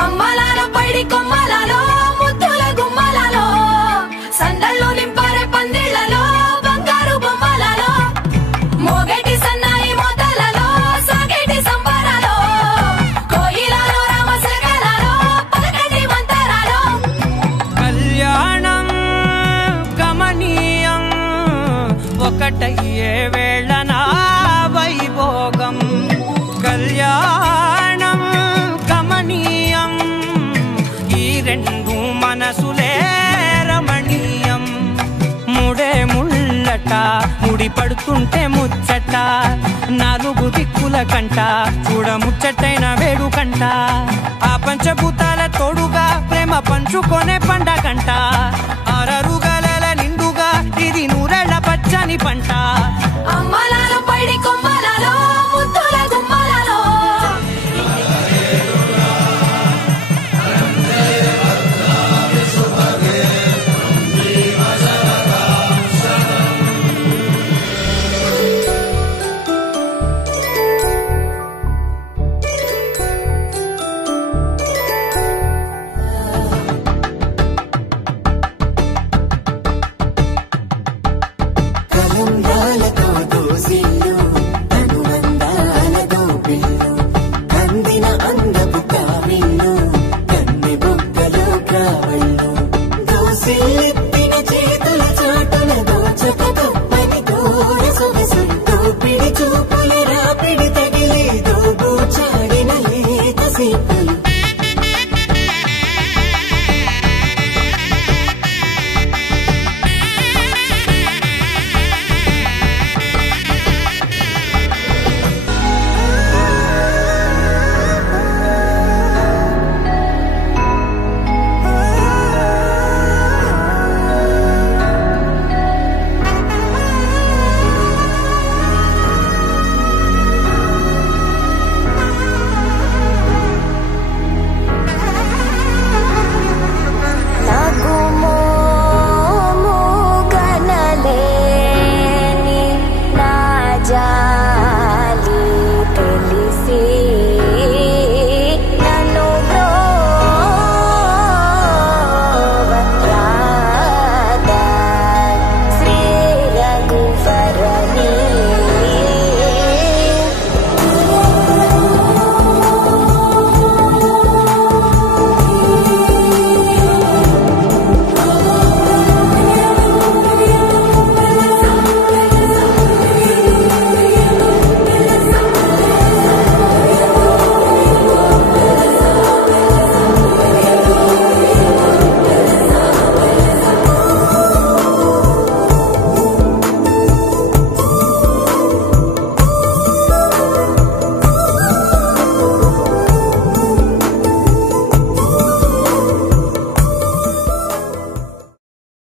అమ్మలాలో పైడి కొమ్మలలో ముద్దుల గుమ్మలలో సందళ్ళు నింపరే పందిళ్లలో బంగారు బొమ్మలలో మోగేటి సన్నాయి మోతలలో సాగేటి సంబరాలో కోయిలలో రామశకలలో పలకటి మంతరాలో కళ్యాణం గమనీయం ఒకటయ్యే వేళన వైభోగం కళ్యాణం గమనీయం ఈ రెండు మనసులే రమణీయం ముడే ముళ్ళట ముడి పడుతుంటే ముచ్చట నాలుగు దిక్కుల కంట చూడ ముచ్చటైన వేడుకంట ఆ పంచభూతాల తోడుగా ప్రేమ పంచుకొనే పండగంట ఆరరుగల నిండుగా ఇది నూరెళ్ళ పచ్చని పంట అమ్మలాలో పైడి కొమ్మలలో ముద్దుల గుమ్మలలో చేతుల చాటున దోచక తప్పని దూర సొగసు పిడి చూపు